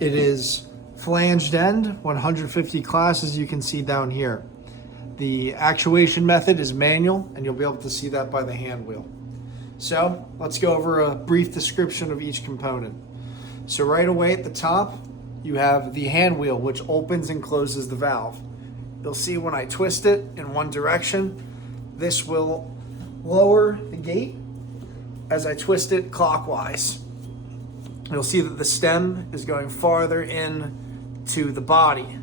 It is flanged end, 150 class, as you can see down here. The actuation method is manual, and you'll be able to see that by the hand wheel. So let's go over a brief description of each component. So right away at the top, you have the hand wheel, which opens and closes the valve. You'll see when I twist it in one direction, this will lower the gate as I twist it clockwise. You'll see that the stem is going farther in to the body.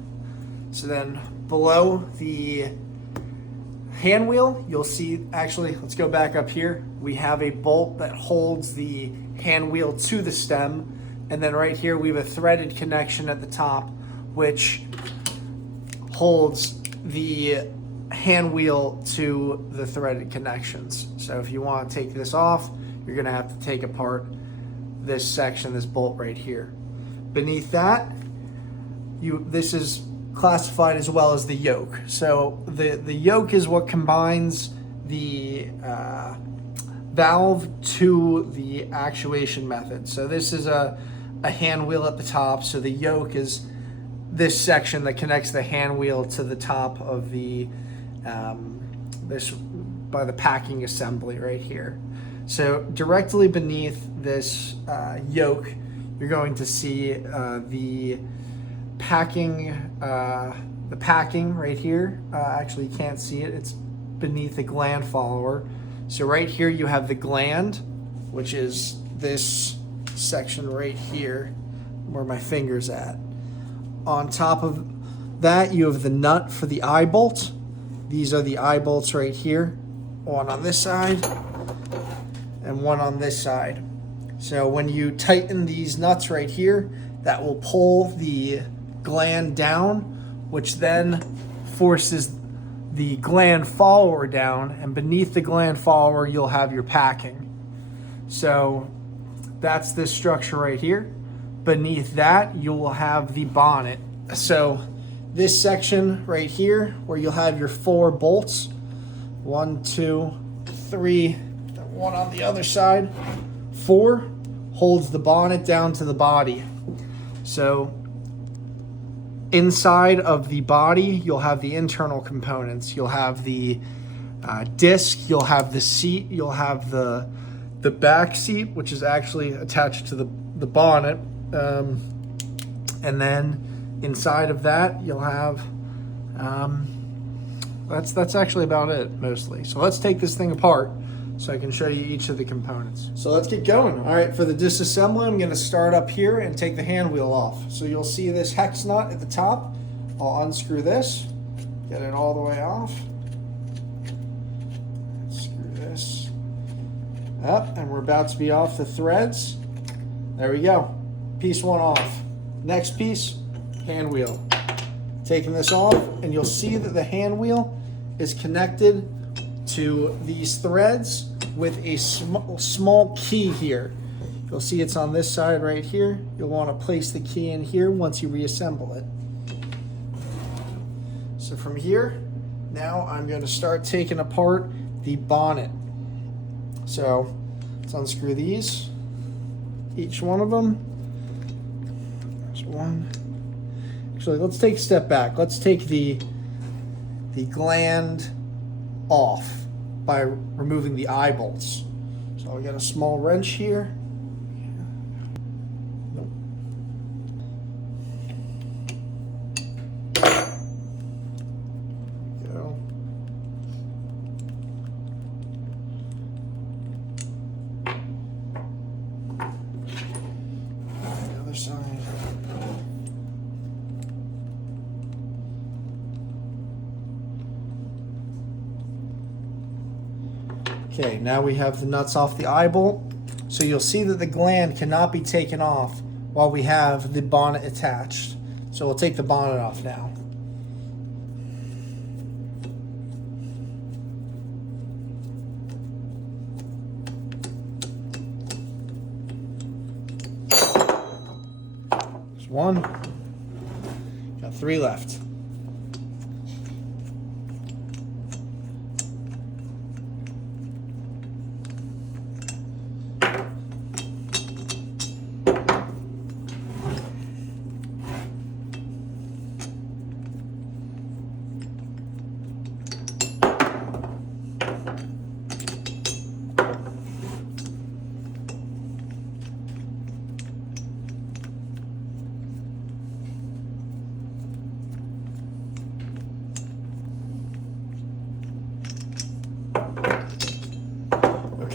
So then below the hand wheel, you'll see, actually, let's go back up here. We have a bolt that holds the hand wheel to the stem. And then right here, we have a threaded connection at the top, which holds the hand wheel to the threaded connections. So if you want to take this off, you're going to have to take apart this section, this bolt right here. Beneath that, this is classified as well as the yoke. So the yoke is what combines the valve to the actuation method. So this is a hand wheel at the top. So the yoke is this section that connects the hand wheel to the top of the this by the packing assembly right here. So directly beneath this yoke, you're going to see the packing right here. Actually, you can't see it. It's beneath the gland follower. So right here you have the gland, which is this section right here where my finger's at. On top of that, you have the nut for the eye bolt. These are the eye bolts right here. One on this side and one on this side. So when you tighten these nuts right here, that will pull the gland down, which then forces the gland follower down, and beneath the gland follower you'll have your packing. So that's this structure right here. Beneath that you will have the bonnet. So this section right here where you'll have your 4 bolts, 1, 2, 3, one on the other side, 4 holds the bonnet down to the body. So inside of the body, you'll have the internal components. You'll have the disc, you'll have the seat, you'll have the back seat, which is actually attached to the bonnet. And then inside of that, you'll have, that's actually about it, mostly. So let's take this thing apart so I can show you each of the components. So let's get going. All right, for the disassembly, I'm gonna start up here and take the hand wheel off. So you'll see this hex nut at the top. I'll unscrew this, get it all the way off. Screw this up, and we're about to be off the threads. There we go, piece 1 off. Next piece, hand wheel. Taking this off, and you'll see that the hand wheel is connected to these threads with a small key here. You'll see it's on this side right here. You'll want to place the key in here once you reassemble it. So from here, now I'm going to start taking apart the bonnet. So let's unscrew these, each one of them. There's one. Actually, let's take a step back. Let's take the gland off by removing the eye bolts. So I got a small wrench here. Nope. Go. The other side. Okay, now we have the nuts off the eye bolt. So you'll see that the gland cannot be taken off while we have the bonnet attached. So we'll take the bonnet off now. There's one. Got 3 left.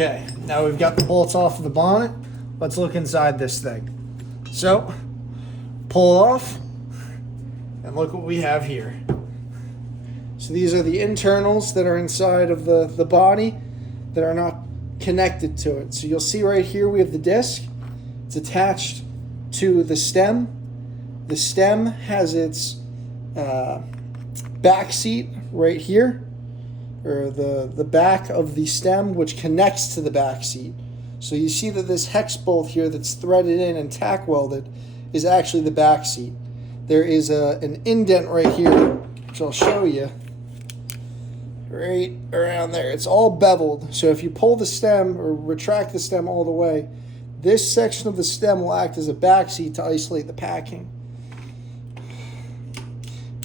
Okay, now we've got the bolts off of the bonnet. Let's look inside this thing. So, pull off, and look what we have here. So these are the internals that are inside of the body that are not connected to it. So you'll see right here we have the disc. It's attached to the stem. The stem has its back seat right here, or the back of the stem, which connects to the back seat. So you see that this hex bolt here that's threaded in and tack welded is actually the back seat. There is an indent right here, which I'll show you, right around there. It's all beveled, so if you pull the stem or retract the stem all the way, this section of the stem will act as a back seat to isolate the packing.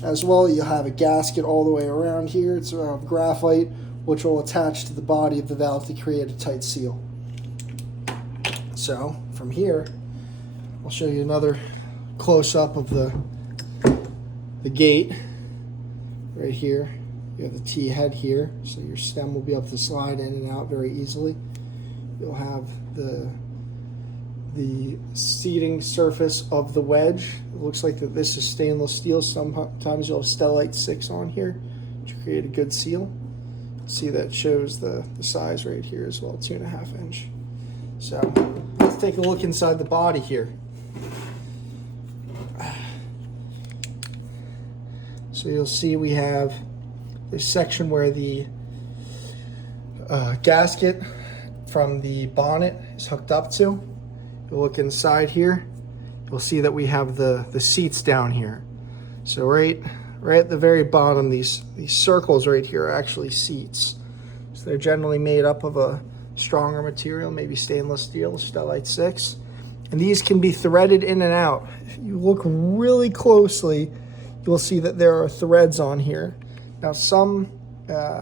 As well, you'll have a gasket all the way around here. It's around graphite, which will attach to the body of the valve to create a tight seal. So from here, I'll show you another close-up of the gate right here. You have the T head here, so your stem will be able to slide in and out very easily. You'll have the seating surface of the wedge. It looks like that this is stainless steel. Sometimes you'll have Stellite 6 on here to create a good seal. See, that shows the size right here as well, 2.5 inch. So let's take a look inside the body here. So you'll see we have this section where the gasket from the bonnet is hooked up to. You'll look inside here, you'll see that we have the seats down here. So right at the very bottom, these circles right here are actually seats. So they're generally made up of a stronger material, maybe stainless steel, Stellite 6. And these can be threaded in and out. If you look really closely, you'll see that there are threads on here. Now some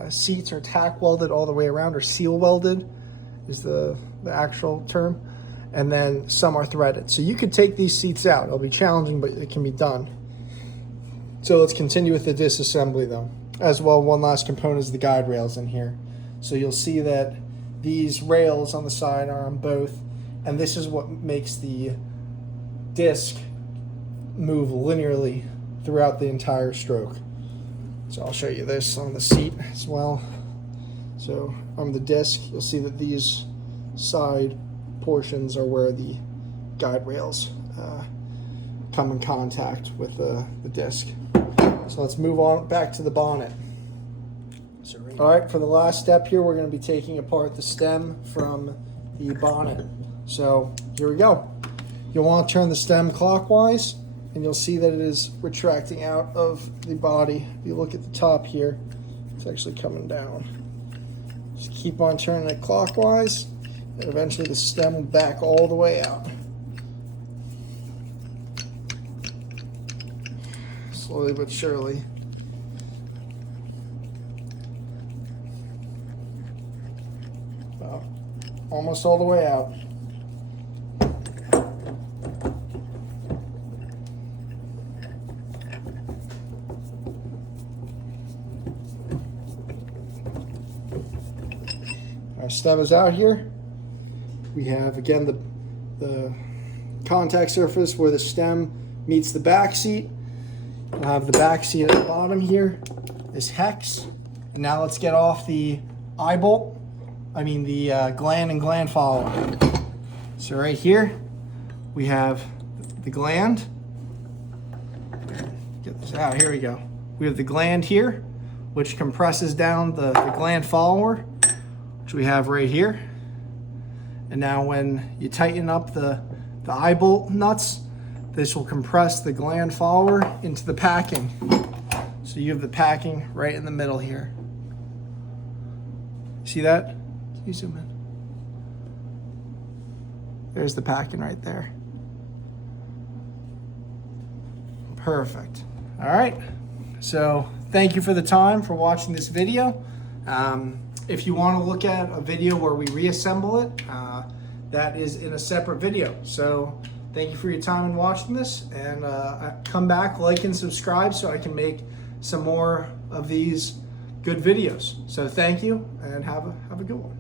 seats are tack welded all the way around, or seal welded is the actual term. And then some are threaded. So you could take these seats out. It'll be challenging, but it can be done. So let's continue with the disassembly though. As well, one last component is the guide rails in here. So you'll see that these rails on the side are on both, and this is what makes the disc move linearly throughout the entire stroke. So I'll show you this on the seat as well. So on the disc, you'll see that these side portions are where the guide rails come in contact with the disc. So let's move on back to the bonnet. All right, for the last step here, we're going to be taking apart the stem from the bonnet. So here we go. You'll want to turn the stem clockwise, and you'll see that it is retracting out of the body. If you look at the top here, it's actually coming down. Just keep on turning it clockwise, and eventually the stem will back all the way out. Slowly but surely. Well, almost all the way out. Our stem is out here. We have, again, the contact surface where the stem meets the back seat. We'll have the back seat at the bottom here, this hex. And now let's get off the eye bolt, the gland and gland follower. So right here, we have the gland. Get this out, here we go. We have the gland here, which compresses down the gland follower, which we have right here. And now when you tighten up the eye bolt nuts, this will compress the gland follower into the packing. So you have the packing right in the middle here. See that? Can you zoom in? There's the packing right there. Perfect. All right. So thank you for the time for watching this video. If you want to look at a video where we reassemble it, that is in a separate video. So thank you for your time in watching this, and come back, like and subscribe so I can make some more of these good videos. So thank you, and have a good one.